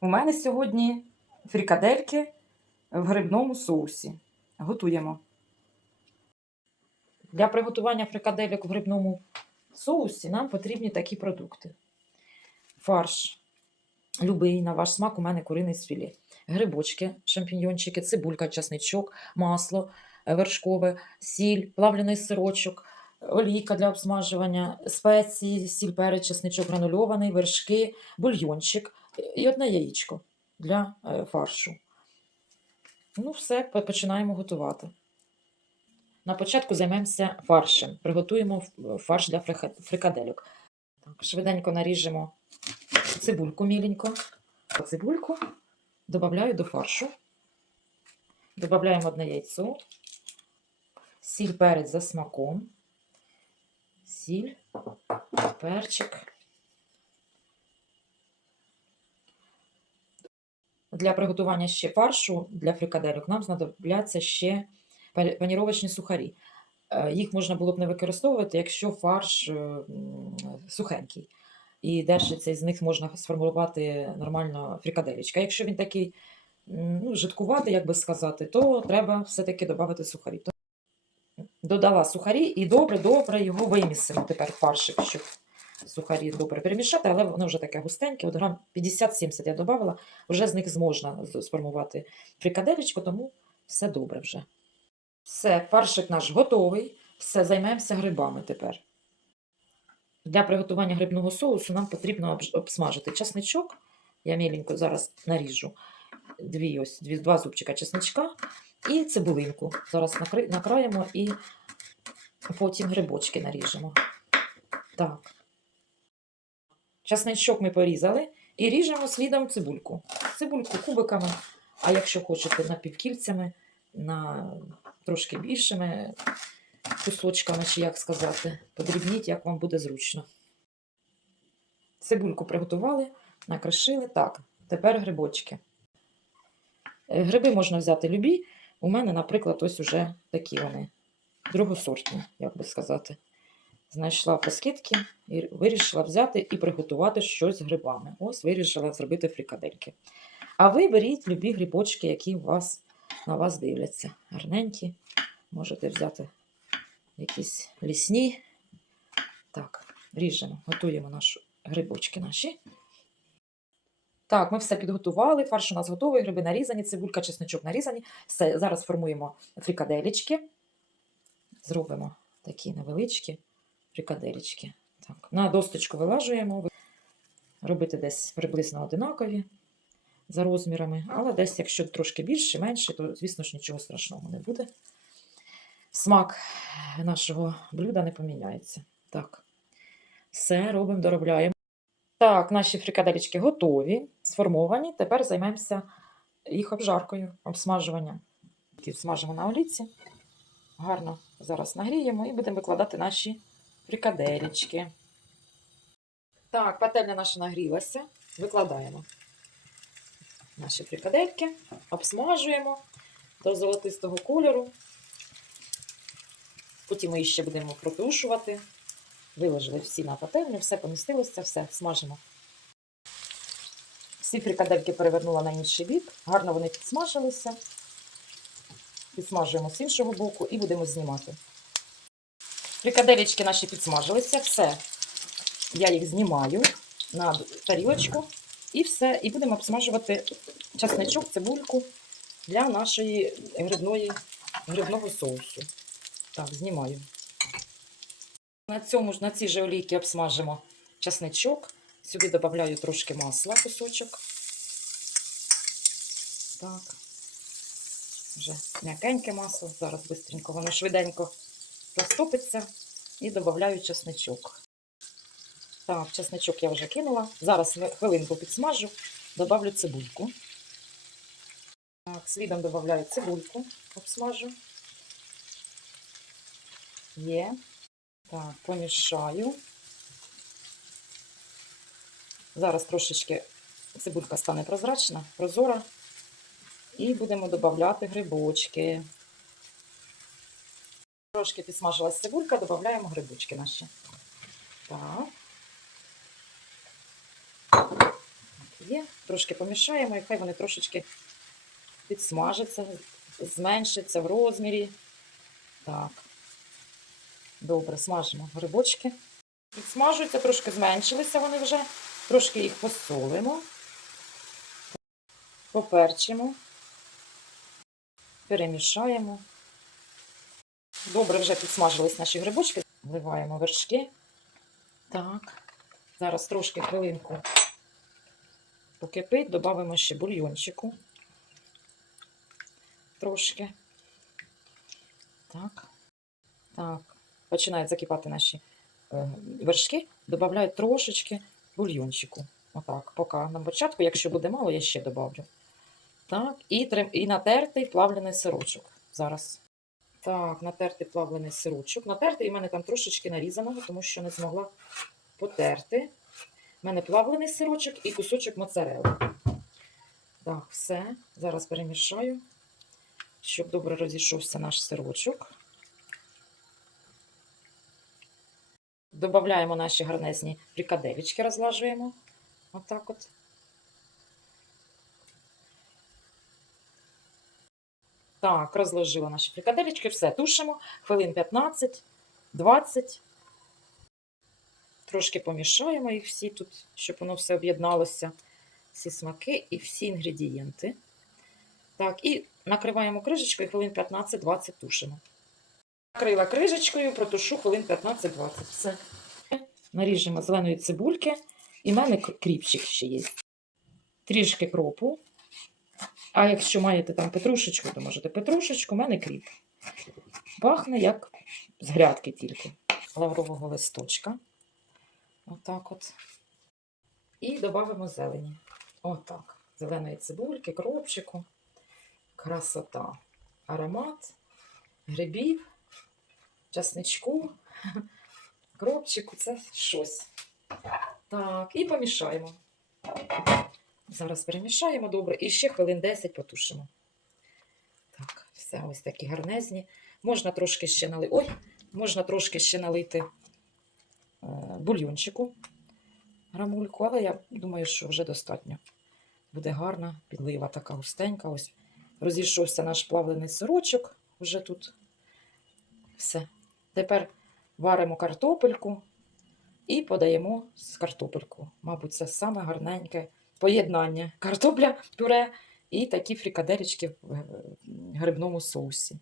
У мене сьогодні фрикадельки в грибному соусі. Готуємо. Для приготування фрикадельок в грибному соусі нам потрібні такі продукти: фарш, любий на ваш смак, у мене куриний з філе, грибочки, шампіньйончики, цибулька, часничок, масло е, вершкове, сіль, плавлений сирочок, олійка для обсмажування, спеції, сіль, перець, часничок гранульований, вершки, бульйончик і одне яєчко для е, фаршу. Ну, все, починаємо готувати. На початку займемося фаршем. Приготуємо фарш для фрикадельок. Так, швиденько наріжемо цибульку міленько. Цибульку додаю до фаршу. Додаємо одне яйцо, сіль, перець за смаком, сіль, перчик. Для приготування ще фаршу для фрикадельок нам знадобляться ще паніровочні сухарі. Е, Їх можна було б не використовувати, якщо фарш е, сухенький. І держиться, з них можна сформувати нормально фрикаделечка. Якщо він такий ну, жидкуватий, як би сказати, то треба все-таки додати сухарі. Додала сухарі і добре-добре його вимісимо тепер фаршик, щоб сухарі добре перемішати, але воно вже таке густеньке, от грам 50-70 я додавала, вже з них зможна сформувати фрикаделечко, тому все добре вже. Все, фаршик наш готовий, все, займемося грибами тепер. Для приготування грибного соусу нам потрібно обсмажити часничок. Я міленько зараз наріжу дві, ось, дві, два зубчика чесничка і цибулинку. Зараз накри- накраємо і потім грибочки наріжемо. Так. Часничок ми порізали і ріжемо слідом цибульку. Цибульку кубиками, а якщо хочете напівкільцями, на трошки більшими кусочками, чи як сказати, подрібніть, як вам буде зручно. Цибульку приготували, накришили. Так, тепер грибочки. Е, Гриби можна взяти любі. У мене, наприклад, ось уже такі вони. Другосортні, як би сказати. Знайшла по скидки і вирішила взяти і приготувати щось з грибами. Ось вирішила зробити фрикадельки. А ви беріть любі грибочки, які вас, на вас дивляться. Гарненькі. Можете взяти якісь лісні. Так, ріжемо, готуємо наші грибочки наші. Так, ми все підготували. Фарш у нас готовий, гриби нарізані, цибулька, чесночок нарізані. Все, зараз формуємо фрикаделечки. Зробимо такі невеличкі фрикаделечки. Так, на досточку вилажуємо. Робити десь приблизно одинакові за розмірами, але десь, якщо трошки більше, менше, то, звісно ж, нічого страшного не буде. Смак нашого блюда не поміняється. Так, все робимо, доробляємо. Так, наші фрикаделечки готові, сформовані. Тепер займемося їх обжаркою, обсмажуванням. Смажимо на оліці. Гарно зараз нагріємо і будемо викладати наші фрикаделечки. Так, пательня наша нагрілася. Викладаємо наші фрикадельки, обсмажуємо до золотистого кольору. Потім ми їх ще будемо протушувати. Виложили всі на пательню, все помістилося, все, смажимо. Всі фрикадельки перевернула на інший бік. Гарно вони підсмажилися. Підсмажуємо з іншого боку і будемо знімати. Фрикаделечки наші підсмажилися, все. Я їх знімаю на тарілочку і все. І будемо обсмажувати часничок, цибульку для нашої грибної, грибного соусу. Так, знімаю. На, цьому ж, на цій же олійці обсмажимо часничок. Сюди додаю трошки масла, кусочок. Так. Вже м'якеньке масло. Зараз швидко воно швиденько розтопиться. І додаю часничок. Так, часничок я вже кинула. Зараз хвилинку підсмажу, додавлю цибульку. Так, слідом додаю цибульку, обсмажу. Є. Так, помішаю. Зараз трошечки цибулька стане прозрачна, прозора. І будемо додавати грибочки. Трошки підсмажилась цибулька, додаємо грибочки наші. Так. є. Трошки помішаємо, і хай вони трошечки підсмажаться, зменшаться в розмірі. Так. Добре, смажимо грибочки. Підсмажуються, трошки зменшилися вони вже. Трошки їх посолимо, поперчимо, перемішаємо. Добре, вже підсмажились наші грибочки. Вливаємо вершки. Так. Зараз трошки хвилинку покипить, додамо ще бульйончику. Трошки. Так. Так. Починають закипати наші е, вершки. Добавляю трошечки бульйончику. Отак. Поки на початку, якщо буде мало, я ще добавлю. Так. І, і натертий плавлений сирочок. Зараз. Так, натертий плавлений сирочок. Натертий у мене там трошечки нарізаного, тому що не змогла потерти. У мене плавлений сирочок і кусочок моцарелли. Так, все. Зараз перемішаю, щоб добре розійшовся наш сирочок. Добавляємо наші гарнезні фрикаделечки, розлажуємо. Отак от. Так, розложила наші фрикаделечки. Все, тушимо. Хвилин 15-20. Трошки помішаємо їх всі тут, щоб воно все об'єдналося. Всі смаки і всі інгредієнти. Так, і накриваємо крижечкою хвилин 15-20 тушимо. Накрила крижечкою, протушу хвилин 15-20. Все. Наріжемо зеленої цибульки. І в мене кріпчик ще є. Трішки кропу. А якщо маєте там петрушечку, то можете петрушечку, у мене кріп. Пахне як з грядки тільки. Лаврового листочка. Отак от. І додамо зелені. Отак. Зеленої цибульки, кропчику. Красота. Аромат грибів, часничку, кропчику це щось. Так, і помішаємо. Зараз перемішаємо добре і ще хвилин 10 потушимо. Так, все ось такі гарнезні. Можна трошки ще налити. Ой, можна трошки ще налити е, бульйончику, грамульку, але я думаю, що вже достатньо. Буде гарна підлива така густенька. Ось розійшовся наш плавлений сирочок. Вже тут все. Тепер варимо картопельку і подаємо з картопельку. Мабуть, це саме гарненьке поєднання. Картопля, пюре і такі фрикаделечки в е, грибному соусі.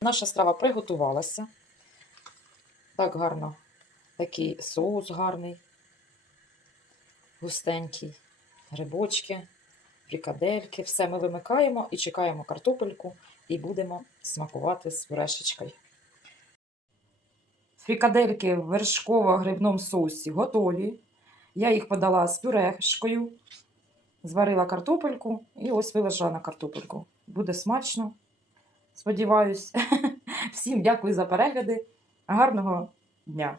Наша страва приготувалася. Так гарно. Такий соус гарний, густенький, грибочки, фрикадельки. Все ми вимикаємо і чекаємо картопельку і будемо смакувати з пюрешечкою. Фрикадельки в вершково-грибному соусі готові. Я їх подала з пюрешкою, зварила картопельку і ось виложила на картопельку. Буде смачно. Сподіваюсь. Всім дякую за перегляди. Гарного дня!